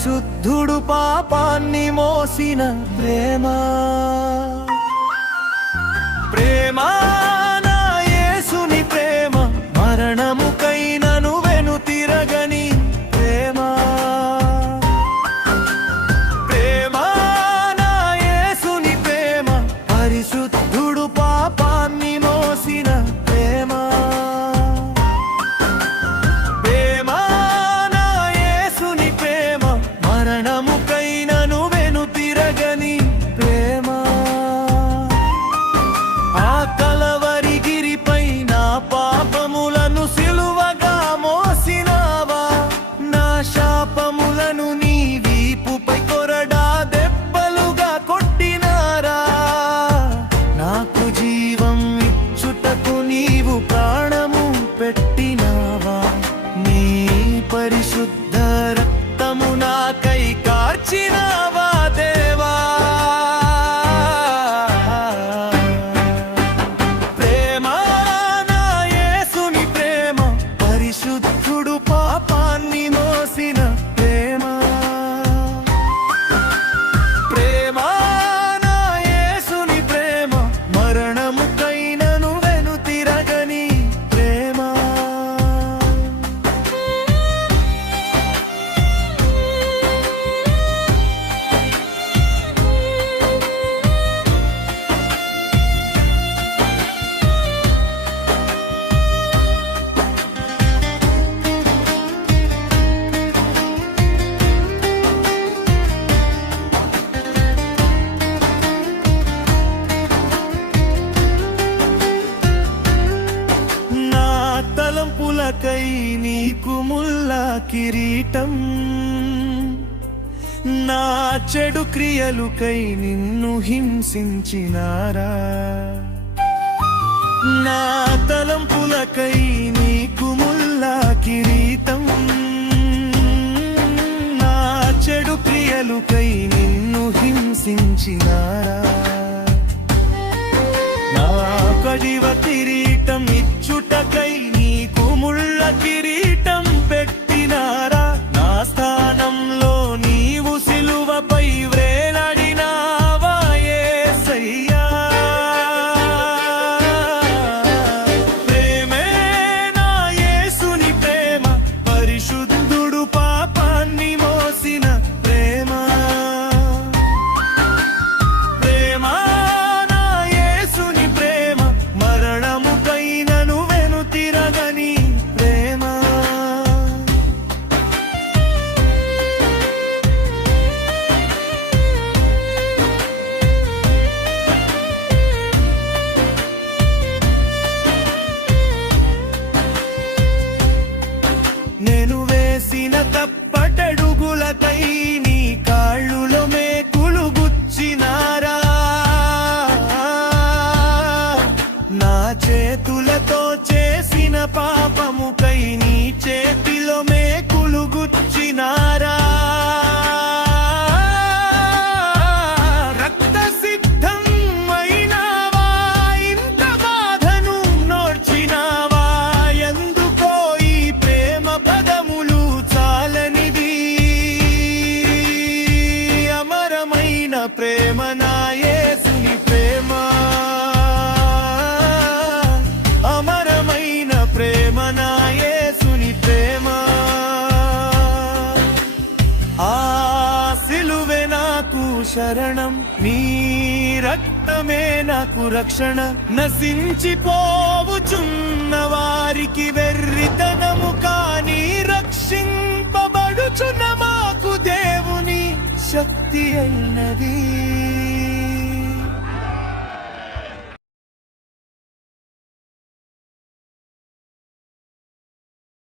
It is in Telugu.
పరిశుద్ధుడు పాపాన్ని మోసిన ప్రేమ ప్రేమ నా యేసుని ప్రేమ మరణముకైనను వెనుతిరగని ప్రేమ ప్రేమ నా యేసుని ప్రేమ పరిశుద్ధుడు పాపాన్ని మోసిన ప్రేమ ప్రేమ నా యేసుని ప్రేమ మరణముకైనను వెనుతిరగని ప్రేమ ఆ కలవరిగిరిపై నా పాపములను సిలువగా మోసినావా నా శాపములను నీ వీపుపై కొరడా దెబ్బలుగా కొట్టినారా నాకు జీవం ఇచ్చుటకు నీవు ప్రాణము పెట్టినావా నీ పరిశుద్ధ రక్తము నాకై కార్చినావా దేవా ప్రేమ నా యేసుని ప్రేమ పరిశుద్ధుడు పాపాన్ని మోసిన ప్రేమ ప్రేమ నా యేసుని ప్రేమ మరణముకైనను వెనుతిరగని ప్రేమ నా తలంపులకై నీకు ముల్ల కిరీటం నా చెడు క్రియలుకై నిన్ను హింసించినారా నా తలంపులకై నీకు ముల్ల కిరీటం నా చెడు క్రియలుకై నిన్ను హింసించినారా నా కడివ కిరీటం ఇచ్చుటకై నీకు ముళ్ళ కిరీటం పెట్టినారా నా స్థానంలో నీవు సిలువపై వ్రేలాడినావా యేసయ్యా ప్రేమే నా యేసుని ప్రేమ పరిశుద్ధుడు పాపాన్ని మోసిన ప్రేమ ప్రేమ నా యేసుని ప్రేమ మరణముకైనను వెనుతిరగని ప్రేమ నేను వేసిన తప్పటడుగులకై నీ కాళ్ళులో మేకులు గుచ్చినారా నా చేతులతో చేసిన పాపముకై నీ చేతిలో మేకులు గుచ్చినారా రక్త సిద్ధం అయినావా ఇంత బాధను నోర్చినావా ఎందుకో ఈ ప్రేమ పదములు చాలనివి అమరమైన ప్రేమ నా యేసుని ప్రేమ అమరమైన ప్రేమ నా యేసుని ప్రేమ ఆ సిలువే నాకు శరణం నీ రక్తమే నాకు రక్షణ నశించిపోవుచున్న వారికి వెర్రితనము కాని రక్షింపబడుచున్న మాకు దేవుని శక్తి అయినది